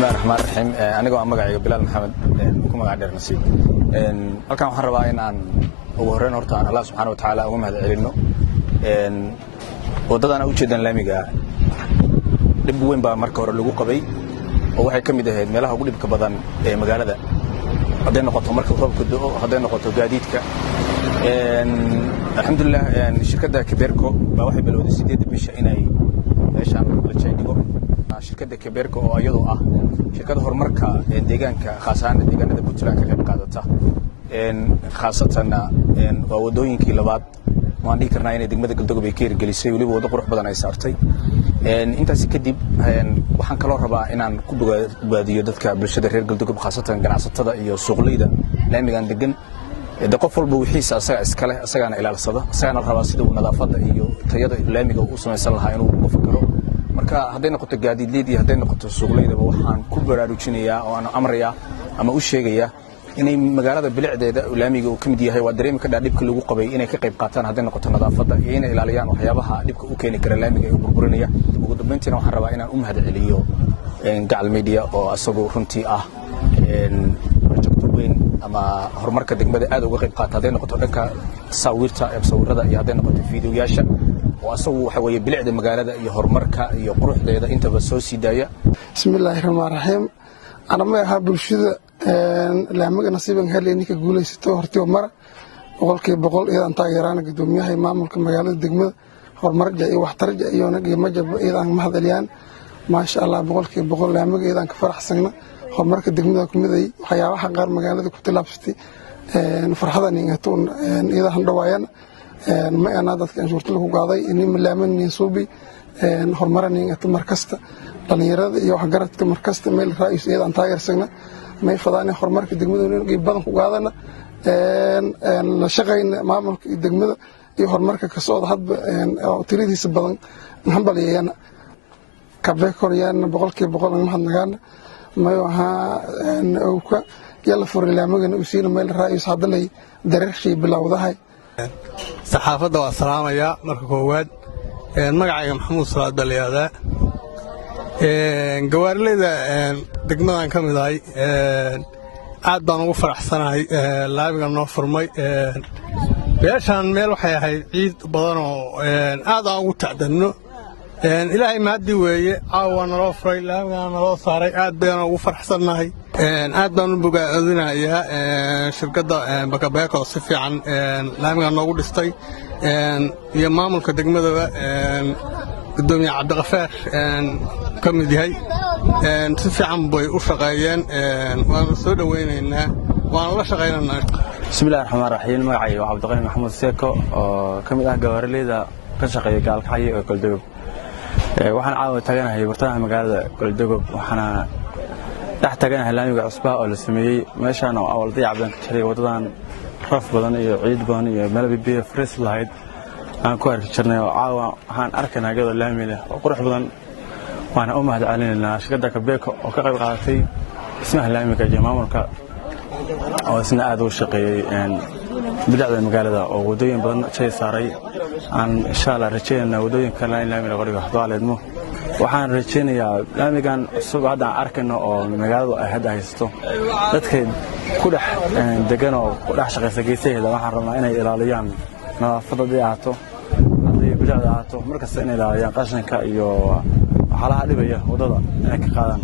bismillahi raxmaani raxiim anigoo aan magacayga Bilaal Maxamed ku magac dheer nasiib halkan waxaan rabaa in aan ugu horeyn horta aan Allah subhanahu wa ta'ala uga mahad celino wadadana u jeedan laamiga dib weyn baa marka hore lagu qabay oo waxay kamid ahayd meelaha ugu dhibka badan ee magaalada haday noqoto marka roobka da'o haday noqoto gaadiidka alxamdulillah shirkadda Keberco baa waxay bilowday 8 bisha inay meeshaan la jeedigo shirkadda Keberco oo iyadoo ah shirkadda horumarka deegaanka khaas ahaan deegaanada Puntland ka qayb qaadata khaasatan waa wadooyinkii labaad waan dhihi karnaa inay degmada Galdogob ay ka hirgelisay waliba wado qurux badan ay saartay intaas kadib waxaan kala rabaa inaan ku bogaadiyo dadka bulshada reer Galdogob khaasatan ganacsatada iyo suuqleyda laamigan degan qof walba wixiisa asaga iskale asagana ilaalsada asagana rabaa sida uu nadaafada iyo tayada laamiga u sameeysan lahaa inuu ku fakaro marka haday noqoto gaadiidleedii haday noqoto suuqleydaba waxaan ku baraarujinayaa oo aan amrayaa ama u sheegayaa inay magaalada bilicdeeda laamiga uu kamid yahay waa dareemi ka dhibka lagu qabay inay ka qayb qaataan haday noqoto nadaafada iyo inay ilaaliyaan waxyaabaha dhibka u keeni kara laamiga ee burburinaya ugu dambeyntiina waxaan rabaa inaan u mahad celiyo gacal media oo asagu runtii ah project weyn ama horumarka degmada aad uga qayb qaata haday noqoto dhanka sawirada iyo haday noqoto fiidiyoyaasha oo asagu waxa weeye bilicda magaalada iyo horumarka iyo quruxdeeda intaba soo siidaya bismillaahir rahmaanir rahiim ana ma aha bulshada laamiga nasiiban helay ka guulaysato hortii mar boqolkiiba iyadaan taageerana gudoomiyaha maamulka magaalada degmada horumarka iyo waxtarka iyo naga majab iyadaan mahadaliyaan ma sha Allah boqolkiiba laamiga iyadaan ka faraxsana horumarka degmada kumiday waxyaabaha qaar magaalada ku tilaabsatay farxadan ingatoon iyadaan dhawaayana ma ana dadka anshuurta lagu qaaday in malaamin suubi horumaran inta markasta dhalinyarada iyo waxgaradka markasta meel raayis iyadaan taageersana may fadaan horumarka degmada inay badan ku qaadana la shaqeyn maamulka degmada iyo horumarka ka soo hadba oo tiradiisa badan hambaliyana Keberco boqolkiiba mahadnagaan ma aha oo ka yalla furilaamagan u siina meel raayis hadalay dareershii bilowdahay saxaafadda waa salaamaya marka koowaad magacayga Maxamuud Salaad Baliyaada gawaarleyda degmadan ka mid ahay aad baan ugu faraxsanahay laamiga noo furmay beeshan meel waxay ahayd ciid badan oo aad aan ugu tacdanno ilaahay maadi weeye caawa naloo furay laamiga naloo saaray aad baan ugu faraxsanahay aad baan u bogaadinayaa shirkadda Keberco si fiican laamiga noogu dhistay iyo maamulka degmada gudoomiyaha Cabdiqafaar kamid yahay si fiican bay u shaqeeyeen waan soo dhaweynaynaa waan la shaqeynaynaa bismillaahir rahmaanir rahiim magacayga Cabdiqani Maxamuud Seeko oo kamid ah gawaarleyda ka shaqeeya gaalkacyo ee Galdogob waxaan caawa taganahay bartamaha magaalada Galdogob waxaana dhex taganahay laamiga cusbaa oo la sameeyay meeshaan oo awal dayacban ka jiray wadadan raf badan iyo ciid badan iyo meel biyo fresh lahayd aan ku arki jirnay oo caawa waxaan arkaynaa gado laami leh oo qurux badan waana u mahad celinaynaa shirkadda Keberco oo ka qayb qaadatay dhismaha laamiga iyo maamulka oo isna aad u shaqeeyay bilicda magaalada oo wadooyin badan jay saaray aan insha Allah rajeynaa wadooyin kale in laamiga laga dhigo hadaleedmo waxaan rajeynayaa laamigan cusub hadda arkayno oo magaaladu ay hadda haysto dadka ku dhex degan oo ku dhex shaqeysa geesaheeda waxaan rabnaa inay ilaaliyaan nadaafadda ahaato haddii bilicda ahaato markasta inay ilaaliyaan qashinka iyo waxyaalaha dhibaya wadada inay ka qaadaan